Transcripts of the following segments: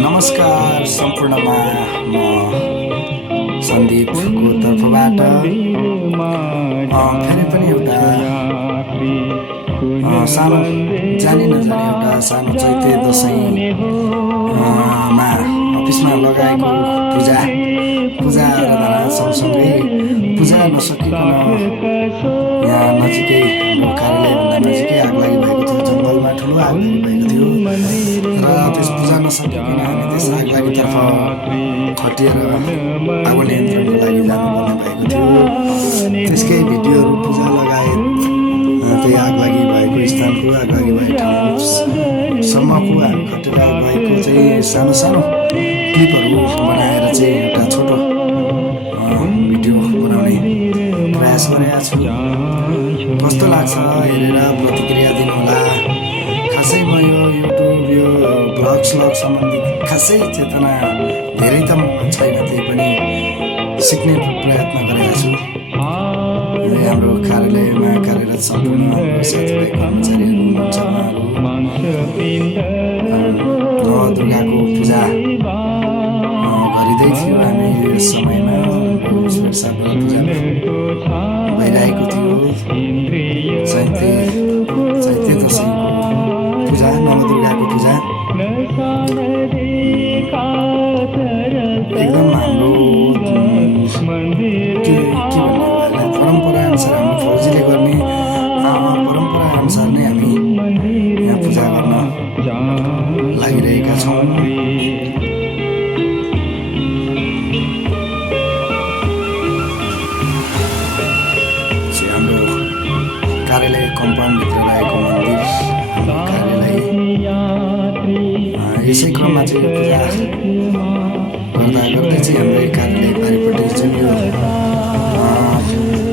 नमस्कार सम्पूर्णमा म सन्दीपको तर्फबाट फेरि पनि एउटा सानो जानी नजानी एउटा सानो चैते दसैँमा अफिसमा लगाएको पूजा आराधना सँगसँगै पूजा नसकिकन यहाँ नजिकै कार्यालयभन्दा नजिकै आग लागि भएको थियो। जङ्गलमा ठुलो आग लागि भएको थियो र त्यस पूजा नसकिकन हामी त्यस आग लागितर्फ खटिएर आगो नियन्त्रणको लागि जानुपर्ने भएको थियो। त्यसकै भिडियोहरू पूजा लगायत त्यही आग लागि भएको स्थानको आग लागि भएको ठाउँसम्मको हामी खटेर भएको चाहिँ सानो सानो क्लिपहरू बनाएर चाहिँ एउटा छोटो भिडियो बनाउने प्रयास गरेका छु। कस्तो लाग्छ हेरेर प्रतिक्रिया दिनुहोला। खासै म यो युट्युब यो ब्लग सम्बन्धी खासै चेतना धेरै त छैन, त्यही पनि सिक्ने प्रयत्न गरेका छु। हाम्रो कार्यालयमा कार्यरत सम्पूर्ण साथीभाइ कर्मचारीहरू हुनुहुन्छ, नवदुर्गाको पूजा गरिँदै थियो। हामी यस समयमा पूजा भइरहेको थियो। चैते दसैँको पूजा, नवदुर्गाको पूजा एकदम हाम्रो के भन्ने परम्परा अनुसार हाम्रो फौजीले गर्ने परम्परा अनुसार नै हामी यहाँ पूजा गर्न लागिरहेका छौँ। हाम्रो कार्यालय कम्पाउन्डभित्र रहेको मन्दिर कार्यालय यसै क्रममा चाहिँ पूजा गर्दै चाहिँ हाम्रै कार्यालय पारिपट्टि चाहिँ यो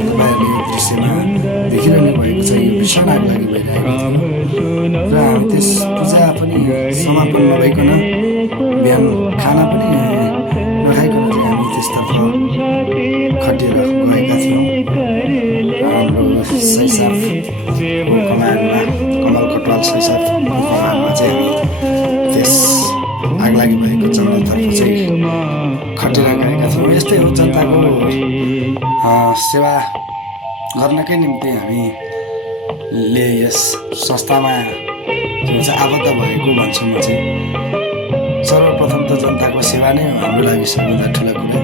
तपाईँहरूले यो दृश्यमा देखिरहनु भएको छ। यो भीषण आग लागि भइरहेको थियो र हामी त्यस पूजा पनि समापन नभइकन बिहान खाना पनि नखाइकन चाहिँ हामी त्यसतर्फ खटेर गएका थियौँ। हाम्रो सैसाफको कमानमा कमल खटवाल सैसाफको कमानमा चाहिँ हामी त्यस आग लागि भएको जङ्गलतर्फ चाहिँ खटेर गएका थियौँ। यस्तै हो, जनताको सेवा गर्नकै निम्ति हामीले यस संस्थामा चाहिँ आबद्ध भएको भन्छु म चाहिँ। सर्वप्रथम त जनताको सेवा नै हो हाम्रो लागि सबैभन्दा ठुलो कुरा।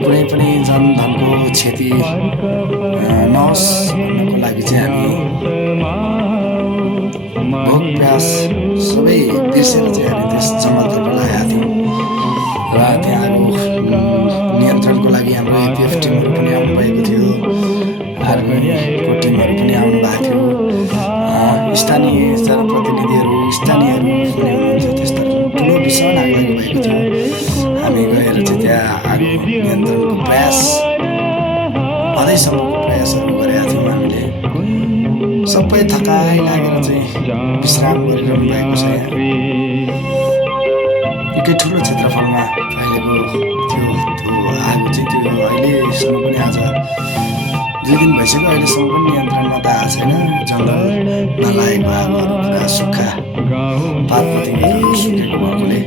कुनै पनि जनधनको क्षति नहोस् भन्नको लागि चाहिँ हामी भोक प्यास सबै बिर्सेर चाहिँ हामी त्यस जङ्गलतर्फ लागेका थियौँ र त्यहाँ आगो नियन्त्रणको लागि हाम्रो एपिएफ टिमहरू पनि आउनुभएको थियो, आर्मीको टिमहरू पनि आउनु भएको थियो, स्थानीय जनप्रतिनिधिहरू स्थानीयहरू पनि हुनुहुन्थ्यो। त्यस्तो ठुलो भीषण आग लागि भएको थियो। हामी गएर चाहिँ त्यहाँ आगो नियन्त्रणको प्रयास अझैसम्मको प्रयासहरू गरेका थियौँ। हामीले सबै थकाइ लागेर चाहिँ विश्राम गरिरहनु भएको छ। यहाँ निकै ठुलो क्षेत्रफलमा फैलेको थियो त्यो आगो चाहिँ। त्यो अहिलेसम्म पनि आज 2 दिन भइसक्यो, अहिलेसम्म पनि नियन्त्रणमा त आएको छैन। जङ्गलमा लागेको आगोहरू पुरा सुक्खा पातपतिहरू सुकेको भएकोले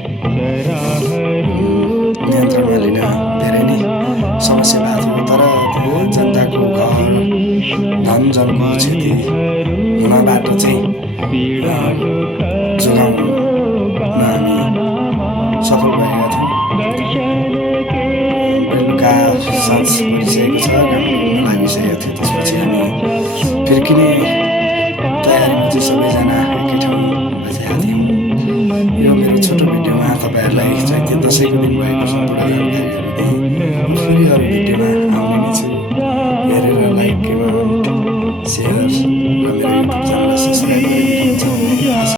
नियन्त्रणमा लिन धेरै नै समस्या भएको थियो। तर जनताको घर धन जनको क्षति हुनबाट चाहिँ जोगाउन हामी सफल भएका थियौँ। बेलुका साँझ परिसकेको छ, घाम लागिसकेको थियो। त्यसपछि हामी फिर्किने तयारीमा चाहिँ सबैजना एकै ठाउँ बसेका थियौँ। यो मेरो छोटो भिडियोमा तपाईँहरूलाई चैते दसैँको दिन भएको सम्पूर्ण जानकारीहरू दिएँ। फेरि अरू भिडियोमा आउने नै छु। हेरेर लाइक, कमेन्ट, सेयर